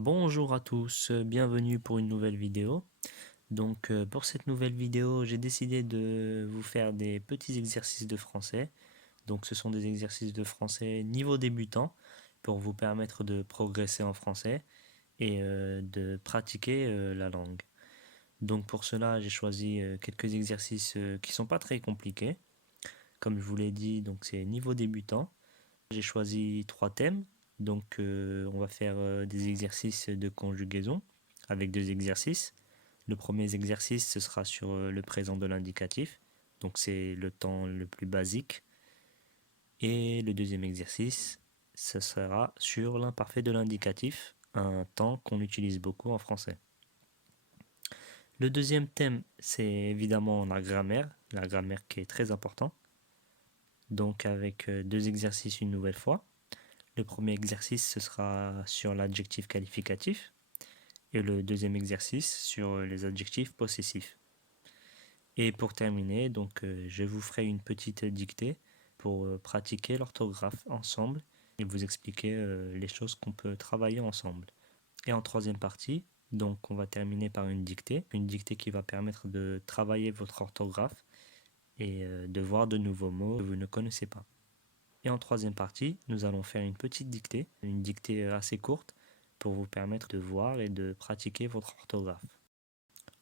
Bonjour à tous, bienvenue pour une nouvelle vidéo. Pour cette nouvelle vidéo, j'ai décidé de vous faire des petits exercices de français. Donc ce sont des exercices de français niveau débutant pour vous permettre de progresser en français et de pratiquer la langue. Donc pour cela, j'ai choisi quelques exercices qui sont pas très compliqués. Comme je vous l'ai dit, donc c'est niveau débutant. J'ai choisi trois thèmes. On va faire des exercices de conjugaison avec deux exercices. Le premier exercice, ce sera sur le présent de l'indicatif. Donc, c'est le temps le plus basique. Et le deuxième exercice, ce sera sur l'imparfait de l'indicatif, un temps qu'on utilise beaucoup en français. Le deuxième thème, c'est évidemment la grammaire qui est très important. Donc, avec deux exercices une nouvelle fois. Le premier exercice, ce sera sur l'adjectif qualificatif et le deuxième exercice sur les adjectifs possessifs. Et pour terminer, je vous ferai une petite dictée pour pratiquer l'orthographe ensemble et vous expliquer les choses qu'on peut travailler ensemble. Et en troisième partie, on va terminer par une dictée qui va permettre de travailler votre orthographe et de voir de nouveaux mots que vous ne connaissez pas. Et en troisième partie, nous allons faire une dictée assez courte pour vous permettre de voir et de pratiquer votre orthographe.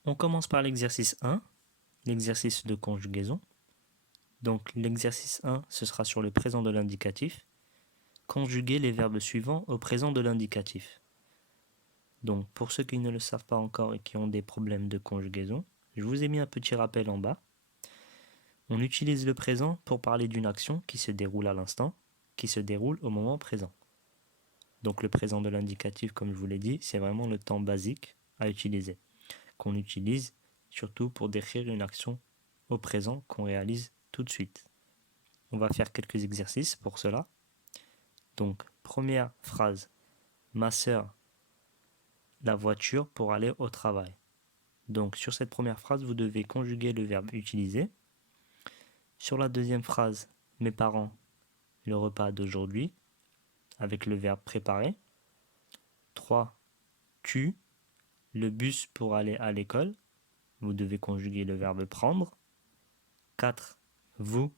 On commence par l'exercice 1, l'exercice de conjugaison. Donc l'exercice 1, ce sera sur le présent de l'indicatif. Conjuguer les verbes suivants au présent de l'indicatif. Donc pour ceux qui ne le savent pas encore et qui ont des problèmes de conjugaison, je vous ai mis un petit rappel en bas. On utilise le présent pour parler d'une action qui se déroule à l'instant, qui se déroule au moment présent. Donc le présent de l'indicatif, comme je vous l'ai dit, c'est vraiment le temps basique à utiliser, qu'on utilise surtout pour décrire une action au présent qu'on réalise tout de suite. On va faire quelques exercices pour cela. Donc première phrase, ma sœur, la voiture pour aller au travail. Donc sur cette première phrase, vous devez conjuguer le verbe utiliser. Sur la deuxième phrase, mes parents, le repas d'aujourd'hui, avec le verbe préparer. 3. Tu, le bus pour aller à l'école. Vous devez conjuguer le verbe prendre. 4. Vous,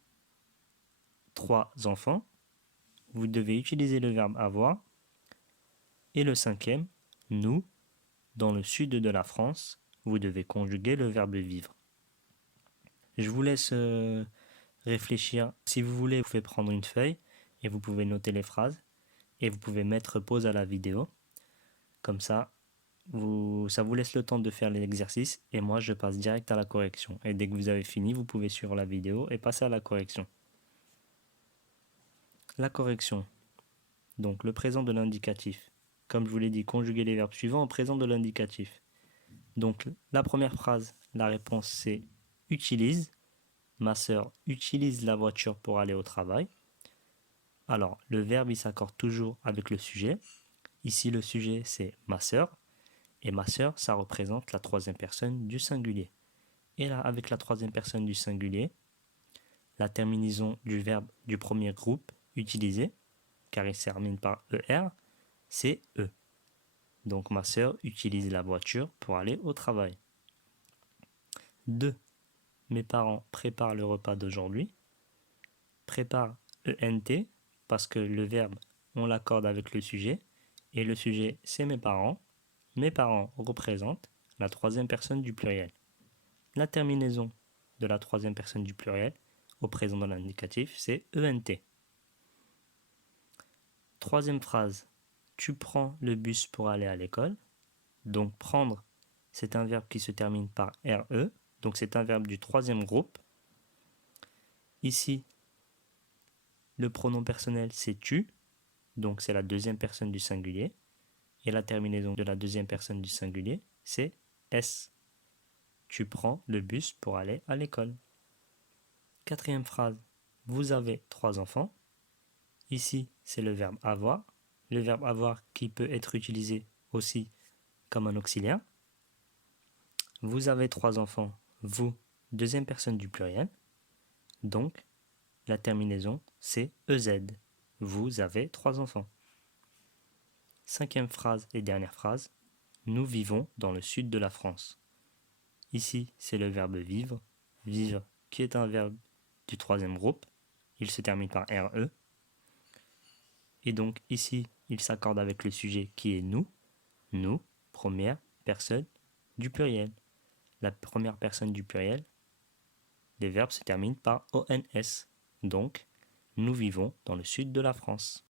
3 enfants. Vous devez utiliser le verbe avoir. Et le cinquième, nous, dans le sud de la France. Vous devez conjuguer le verbe vivre. Je vous laisse réfléchir. Si vous voulez, vous pouvez prendre une feuille et vous pouvez noter les phrases. Et vous pouvez mettre pause à la vidéo. Comme ça, ça vous laisse le temps de faire les exercices et moi je passe direct à la correction. Et dès que vous avez fini, vous pouvez suivre la vidéo et passer à la correction. La correction. Donc le présent de l'indicatif. Comme je vous l'ai dit, conjuguer les verbes suivants au présent de l'indicatif. Donc la première phrase, la réponse c'est utilise. Ma sœur utilise la voiture pour aller au travail. Alors le verbe il s'accorde toujours avec le sujet. Ici le sujet c'est ma sœur. Et ma sœur, ça représente la troisième personne du singulier. Et là, avec la troisième personne du singulier, la terminaison du verbe du premier groupe utilisé, car il se termine par ER, c'est E. Donc ma sœur utilise la voiture pour aller au travail. 2. Mes parents préparent le repas d'aujourd'hui. Prépare ENT, parce que le verbe, on l'accorde avec le sujet, et le sujet, c'est mes parents. Mes parents représentent la troisième personne du pluriel. La terminaison de la troisième personne du pluriel au présent de l'indicatif, c'est ENT. Troisième phrase, tu prends le bus pour aller à l'école. Donc prendre, c'est un verbe qui se termine par RE, donc c'est un verbe du troisième groupe. Ici, le pronom personnel, c'est tu, donc c'est la deuxième personne du singulier. Et la terminaison de la deuxième personne du singulier, c'est S. Tu prends le bus pour aller à l'école. Quatrième phrase, vous avez 3 enfants. Ici, c'est le verbe avoir. Le verbe avoir qui peut être utilisé aussi comme un auxiliaire. Vous avez 3 enfants. Vous, deuxième personne du pluriel. Donc, la terminaison, c'est EZ. Vous avez 3 enfants. Cinquième phrase et dernière phrase. Nous vivons dans le sud de la France. Ici, c'est le verbe vivre. Vivre qui est un verbe du troisième groupe. Il se termine par RE. Et donc ici, il s'accorde avec le sujet qui est nous. Nous, première personne du pluriel. La première personne du pluriel, les verbes se terminent par ONS. Donc, nous vivons dans le sud de la France.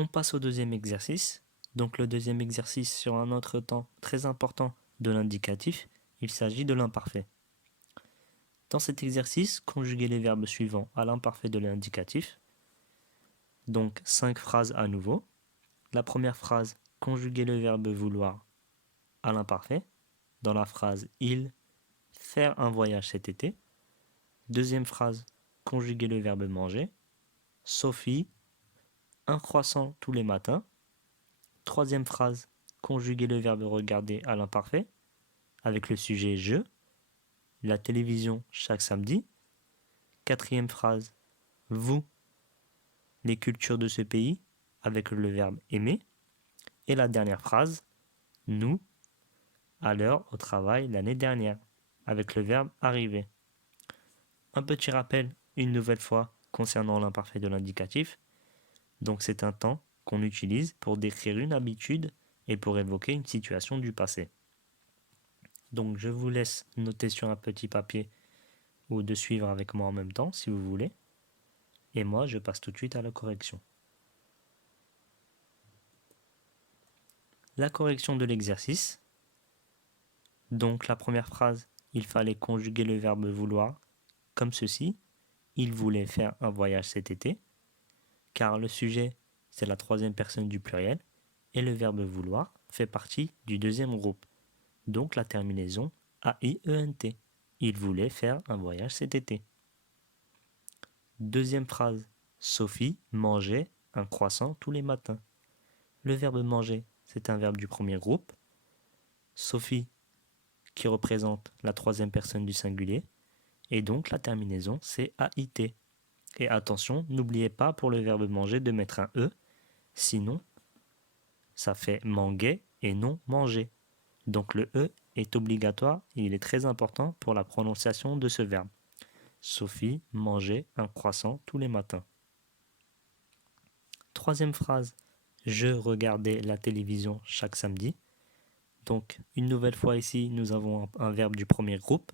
On passe au deuxième exercice. Donc le deuxième exercice sur un autre temps très important de l'indicatif, il s'agit de l'imparfait. Dans cet exercice, conjuguez les verbes suivants à l'imparfait de l'indicatif. Donc 5 phrases à nouveau. La première phrase, conjuguez le verbe vouloir à l'imparfait. Dans la phrase il, faire un voyage cet été. Deuxième phrase, conjuguez le verbe manger. Sophie, un croissant tous les matins. Troisième phrase, conjuguez le verbe regarder à l'imparfait avec le sujet je. La télévision chaque samedi. Quatrième phrase, vous, les cultures de ce pays avec le verbe aimer. Et la dernière phrase, nous, à l'heure au travail l'année dernière avec le verbe arriver. Un petit rappel une nouvelle fois concernant l'imparfait de l'indicatif. Donc c'est un temps qu'on utilise pour décrire une habitude et pour évoquer une situation du passé. Donc je vous laisse noter sur un petit papier ou de suivre avec moi en même temps si vous voulez. Et moi je passe tout de suite à la correction. La correction de l'exercice. Donc la première phrase, il fallait conjuguer le verbe vouloir comme ceci. Il voulait faire un voyage cet été. Car le sujet, c'est la troisième personne du pluriel. Et le verbe vouloir fait partie du deuxième groupe. Donc la terminaison AIENT. Il voulait faire un voyage cet été. Deuxième phrase. Sophie mangeait un croissant tous les matins. Le verbe manger, c'est un verbe du premier groupe. Sophie, qui représente la troisième personne du singulier. Et donc la terminaison, c'est AIT. Et attention, n'oubliez pas pour le verbe manger de mettre un E. Sinon, ça fait manguer et non manger. Donc le E est obligatoire et il est très important pour la prononciation de ce verbe. Sophie mangeait un croissant tous les matins. Troisième phrase, je regardais la télévision chaque samedi. Donc une nouvelle fois ici, nous avons un verbe du premier groupe,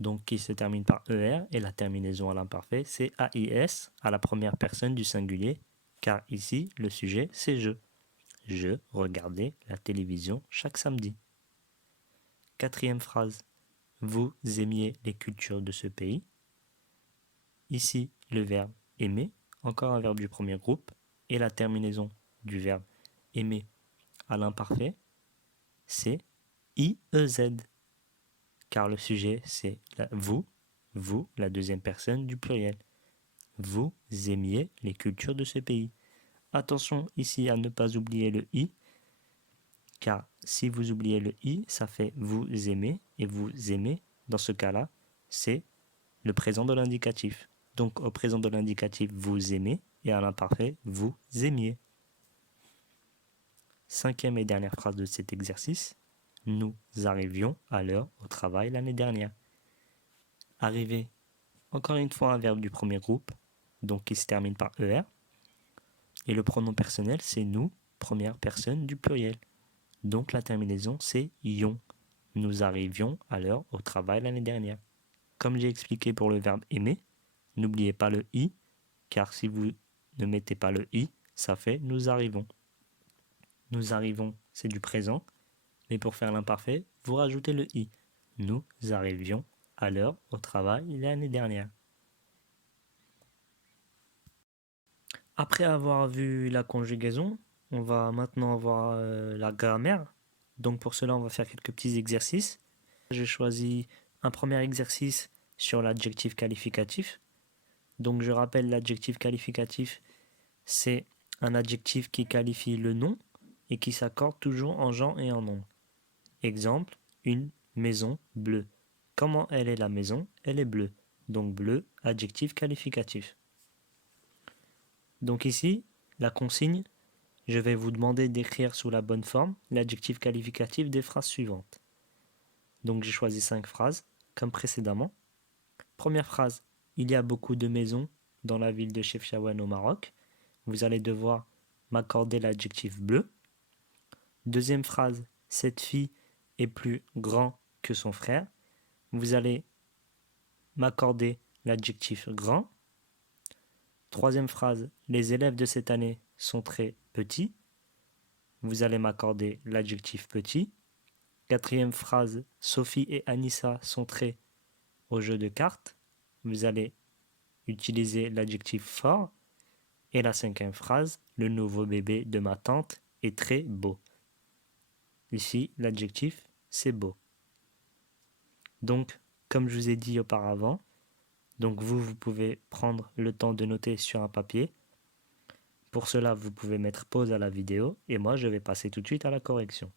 donc qui se termine par ER et la terminaison à l'imparfait, c'est AIS à la première personne du singulier, car ici le sujet c'est je. Je regardais la télévision chaque samedi. Quatrième phrase, vous aimiez les cultures de ce pays. Ici, le verbe aimer, encore un verbe du premier groupe, et la terminaison du verbe aimer à l'imparfait, c'est IEZ, car le sujet c'est vous, la deuxième personne du pluriel. Vous aimiez les cultures de ce pays. Attention ici à ne pas oublier le I, car si vous oubliez le I, ça fait vous aimez, et vous aimez, dans ce cas-là, c'est le présent de l'indicatif. Donc au présent de l'indicatif, vous aimez, et à l'imparfait, vous aimiez. Cinquième et dernière phrase de cet exercice, nous arrivions à l'heure au travail l'année dernière. Arriver, encore une fois un verbe du premier groupe, donc qui se termine par ER, et le pronom personnel, c'est nous, première personne du pluriel. Donc la terminaison, c'est ion. Nous arrivions à l'heure au travail l'année dernière. Comme j'ai expliqué pour le verbe aimer, n'oubliez pas le i, car si vous ne mettez pas le i, ça fait nous arrivons. Nous arrivons, c'est du présent, mais pour faire l'imparfait, vous rajoutez le i. Nous arrivions à l'heure au travail l'année dernière. Après avoir vu la conjugaison, on va maintenant voir la grammaire. Donc pour cela, on va faire quelques petits exercices. J'ai choisi un premier exercice sur l'adjectif qualificatif. Donc je rappelle, l'adjectif qualificatif, c'est un adjectif qui qualifie le nom et qui s'accorde toujours en genre et en nombre. Exemple, une maison bleue. Comment elle est la maison? Elle est bleue. Donc bleu, adjectif qualificatif. Donc ici, la consigne, je vais vous demander d'écrire sous la bonne forme l'adjectif qualificatif des phrases suivantes. Donc j'ai choisi 5 phrases, comme précédemment. Première phrase, il y a beaucoup de maisons dans la ville de Chefchaouen au Maroc. Vous allez devoir m'accorder l'adjectif bleu. Deuxième phrase, cette fille est plus grand que son frère. Vous allez m'accorder l'adjectif grand. Troisième phrase, les élèves de cette année sont très petits. Vous allez m'accorder l'adjectif petit. Quatrième phrase, Sophie et Anissa sont très au jeu de cartes. Vous allez utiliser l'adjectif fort. Et la cinquième phrase, le nouveau bébé de ma tante est très beau. Ici, l'adjectif, c'est beau. Donc, comme je vous ai dit auparavant, donc vous pouvez prendre le temps de noter sur un papier. Pour cela, vous pouvez mettre pause à la vidéo et moi, je vais passer tout de suite à la correction.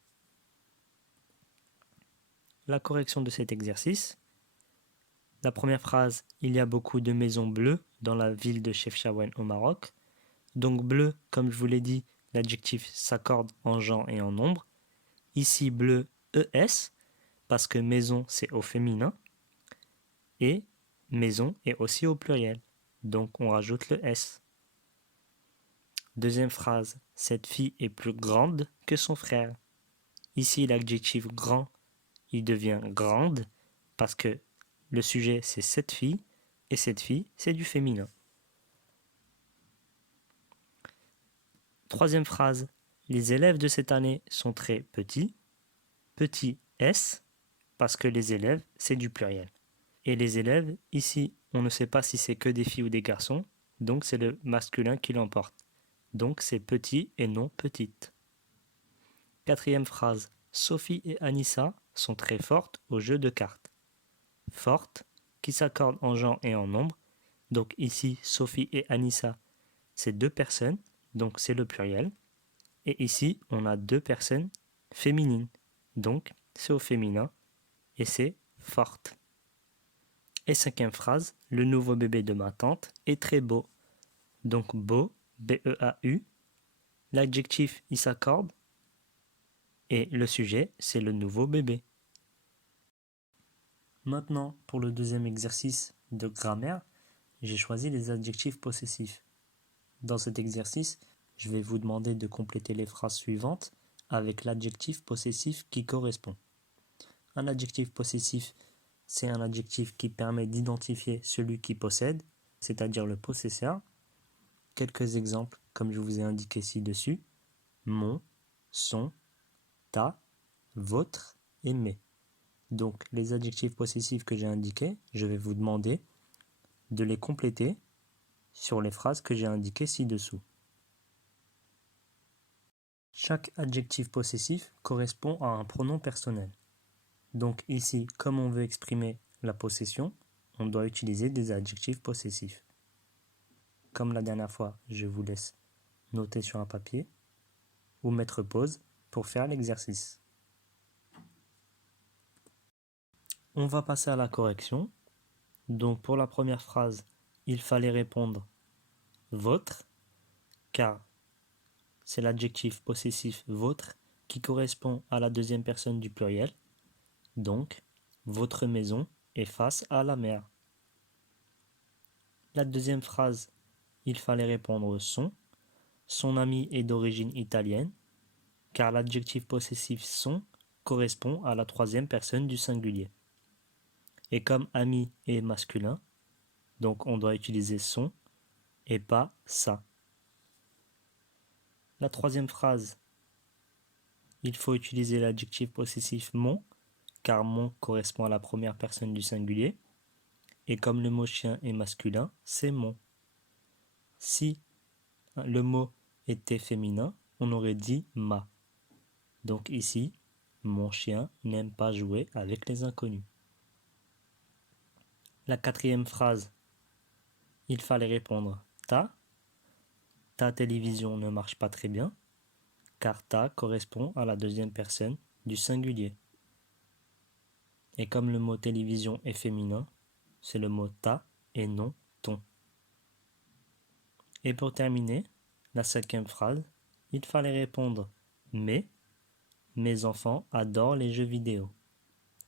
La correction de cet exercice. La première phrase, il y a beaucoup de maisons bleues dans la ville de Chefchaouen au Maroc. Donc bleu, comme je vous l'ai dit, l'adjectif s'accorde en genre et en nombre. Ici, bleu, ES, parce que maison, c'est au féminin. Et maison est aussi au pluriel. Donc on rajoute le S. Deuxième phrase, cette fille est plus grande que son frère. Ici, l'adjectif grand, il devient grande, parce que le sujet, c'est cette fille, et cette fille, c'est du féminin. Troisième phrase, les élèves de cette année sont très petits. Petit S, parce que les élèves, c'est du pluriel. Et les élèves, ici, on ne sait pas si c'est que des filles ou des garçons, donc c'est le masculin qui l'emporte. Donc c'est petit et non petite. Quatrième phrase, Sophie et Anissa sont très fortes au jeu de cartes. Fortes, qui s'accordent en genre et en nombre. Donc ici, Sophie et Anissa, c'est deux personnes, donc c'est le pluriel. Et ici, on a deux personnes féminines, donc c'est au féminin et c'est forte. Et cinquième phrase, le nouveau bébé de ma tante est très beau. Donc beau, B-E-A-U, l'adjectif il s'accorde et le sujet c'est le nouveau bébé. Maintenant, pour le deuxième exercice de grammaire, j'ai choisi les adjectifs possessifs. Dans cet exercice, je vais vous demander de compléter les phrases suivantes avec l'adjectif possessif qui correspond. Un adjectif possessif, c'est un adjectif qui permet d'identifier celui qui possède, c'est-à-dire le possesseur. Quelques exemples, comme je vous ai indiqué ci-dessus. Mon, son, ta, votre et mes. Donc, les adjectifs possessifs que j'ai indiqués, je vais vous demander de les compléter sur les phrases que j'ai indiquées ci-dessous. Chaque adjectif possessif correspond à un pronom personnel. Donc ici, comme on veut exprimer la possession, on doit utiliser des adjectifs possessifs. Comme la dernière fois, je vous laisse noter sur un papier ou mettre pause pour faire l'exercice. On va passer à la correction. Donc pour la première phrase, il fallait répondre votre, car c'est l'adjectif possessif votre qui correspond à la deuxième personne du pluriel. Donc, votre maison est face à la mer. La deuxième phrase, il fallait répondre son ami est d'origine italienne, car l'adjectif possessif son correspond à la troisième personne du singulier. Et comme ami est masculin, donc on doit utiliser son et pas ça. La troisième phrase, il faut utiliser l'adjectif possessif mon, car mon correspond à la première personne du singulier. Et comme le mot chien est masculin, c'est mon. Si le mot était féminin, on aurait dit ma. Donc ici, mon chien n'aime pas jouer avec les inconnus. La quatrième phrase, il fallait répondre ta télévision ne marche pas très bien, car ta correspond à la deuxième personne du singulier. Et comme le mot télévision est féminin, c'est le mot ta et non ton. Et pour terminer, la 5e phrase, il fallait répondre mais mes enfants adorent les jeux vidéo,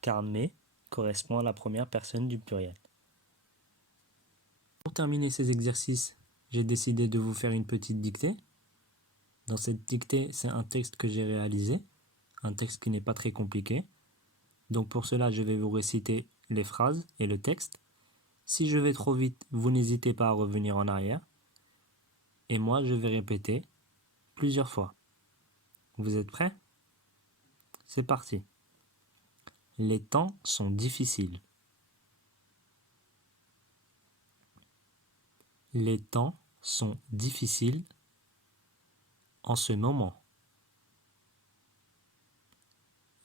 car mais correspond à la première personne du pluriel. Pour terminer ces exercices, j'ai décidé de vous faire une petite dictée. Dans cette dictée, c'est un texte que j'ai réalisé, un texte qui n'est pas très compliqué. Donc pour cela, je vais vous réciter les phrases et le texte. Si je vais trop vite, vous n'hésitez pas à revenir en arrière. Et moi, je vais répéter plusieurs fois. Vous êtes prêts? C'est parti. Les temps sont difficiles. Les temps sont difficiles en ce moment.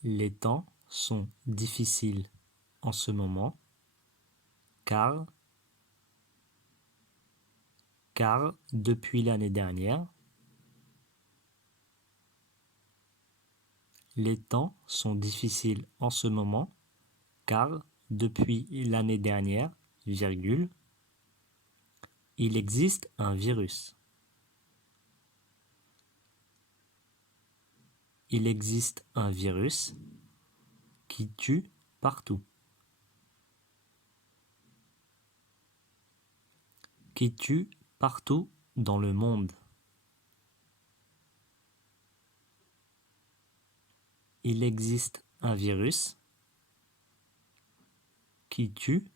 Les temps sont difficiles en ce moment car depuis l'année dernière, les temps sont difficiles en ce moment car depuis l'année dernière, virgule, il existe un virus. Il existe un virus qui tue partout. Qui tue partout dans le monde. Il existe un virus qui tue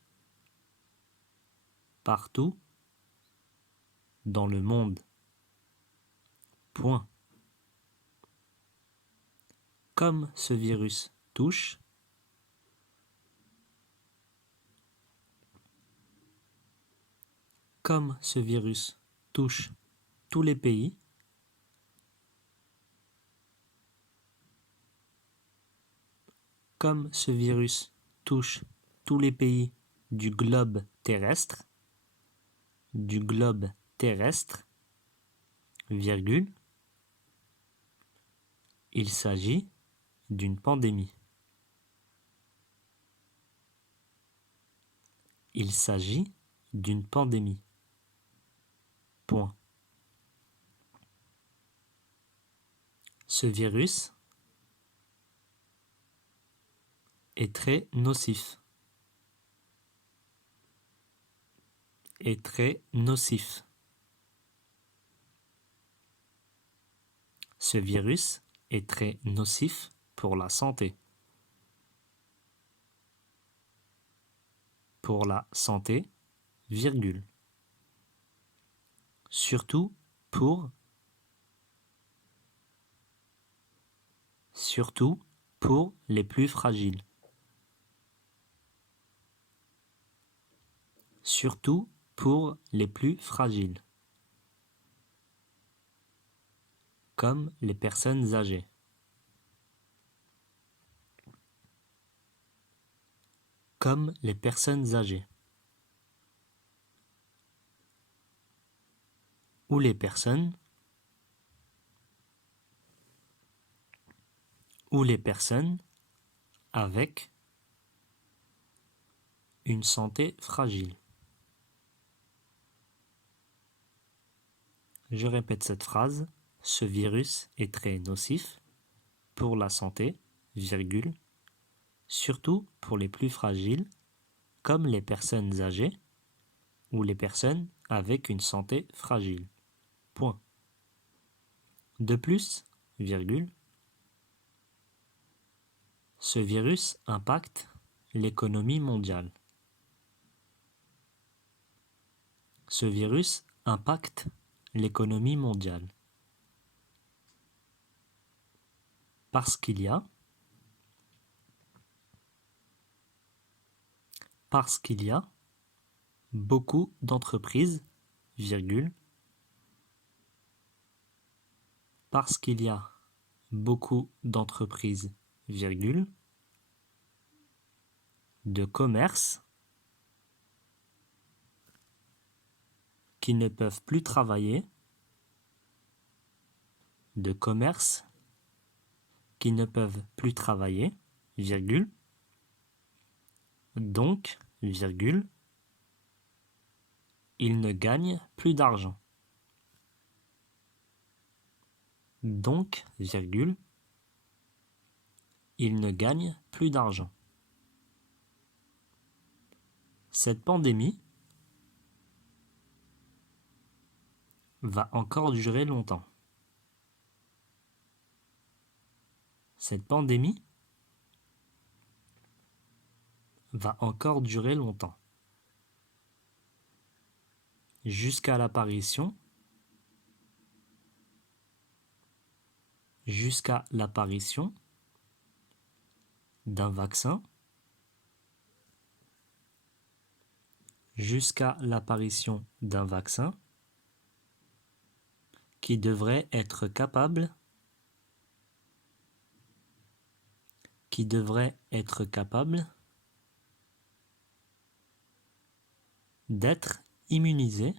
partout dans le monde. Point. Comme ce virus touche, tous les pays, comme ce virus touche tous les pays du globe terrestre, virgule, il s'agit d'une pandémie. Il s'agit d'une pandémie. Point. Ce virus est très nocif. Est très nocif. Ce virus est très nocif pour la santé. Pour la santé, virgule. Surtout pour les plus fragiles. Surtout pour les plus fragiles. Comme les personnes âgées. Comme les personnes âgées. Ou les personnes avec une santé fragile. Je répète cette phrase. Ce virus est très nocif pour la santé, virgule, surtout pour les plus fragiles, comme les personnes âgées ou les personnes avec une santé fragile. Point. De plus, virgule, ce virus impacte l'économie mondiale. Ce virus impacte l'économie mondiale. Parce qu'il y a beaucoup d'entreprises, virgule, parce qu'il y a beaucoup d'entreprises, virgule, de commerce qui ne peuvent plus travailler, virgule, donc, virgule, ils ne gagnent plus d'argent. Donc, virgule, il ne gagne plus d'argent. Cette pandémie va encore durer longtemps. Cette pandémie va encore durer longtemps. Jusqu'à l'apparition d'un vaccin, qui devrait être capable d'être immunisé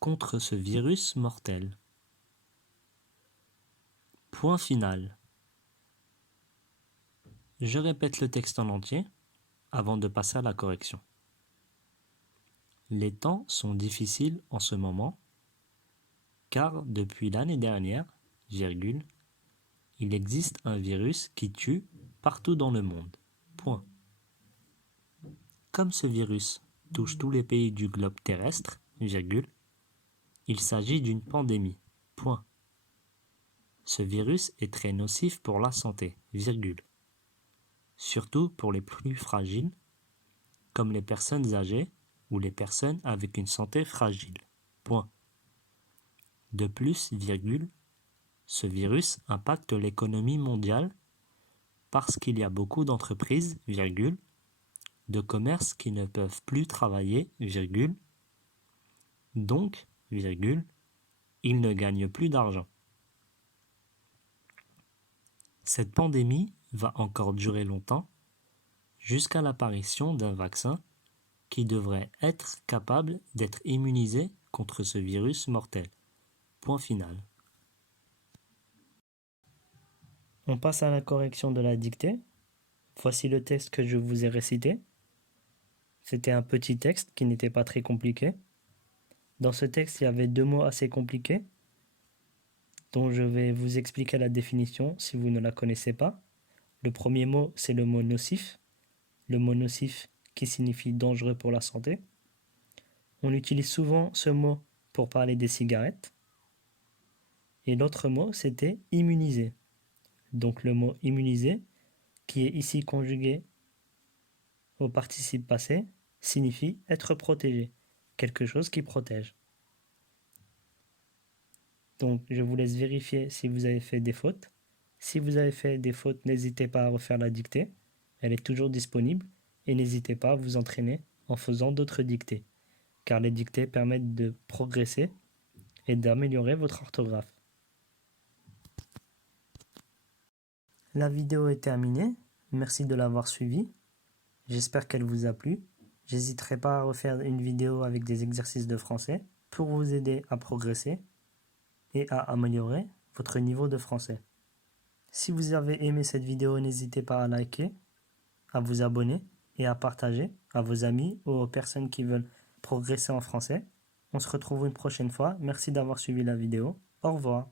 contre ce virus mortel. Point final. Je répète le texte en entier avant de passer à la correction. Les temps sont difficiles en ce moment, car depuis l'année dernière, virgule, il existe un virus qui tue partout dans le monde. Point. Comme ce virus touche tous les pays du globe terrestre, virgule, il s'agit d'une pandémie. Point. Ce virus est très nocif pour la santé, virgule. Surtout pour les plus fragiles, comme les personnes âgées ou les personnes avec une santé fragile. Point. De plus, virgule, ce virus impacte l'économie mondiale parce qu'il y a beaucoup d'entreprises, virgule, de commerce qui ne peuvent plus travailler, virgule, donc, virgule, ils ne gagnent plus d'argent. Cette pandémie va encore durer longtemps jusqu'à l'apparition d'un vaccin qui devrait être capable d'être immunisé contre ce virus mortel. Point final. On passe à la correction de la dictée. Voici le texte que je vous ai récité. C'était un petit texte qui n'était pas très compliqué. Dans ce texte, il y avait 2 mots assez compliqués dont je vais vous expliquer la définition si vous ne la connaissez pas. Le premier mot, c'est le mot nocif. Le mot nocif qui signifie dangereux pour la santé. On utilise souvent ce mot pour parler des cigarettes. Et l'autre mot, c'était immuniser. Donc le mot immuniser, qui est ici conjugué au participe passé, signifie être protégé, quelque chose qui protège. Donc je vous laisse vérifier si vous avez fait des fautes. Si vous avez fait des fautes, n'hésitez pas à refaire la dictée. Elle est toujours disponible et n'hésitez pas à vous entraîner en faisant d'autres dictées, car les dictées permettent de progresser et d'améliorer votre orthographe. La vidéo est terminée. Merci de l'avoir suivie. J'espère qu'elle vous a plu. J'hésiterai pas à refaire une vidéo avec des exercices de français pour vous aider à progresser et à améliorer votre niveau de français. Si vous avez aimé cette vidéo, n'hésitez pas à liker, à vous abonner et à partager à vos amis ou aux personnes qui veulent progresser en français. On se retrouve une prochaine fois. Merci d'avoir suivi la vidéo. Au revoir.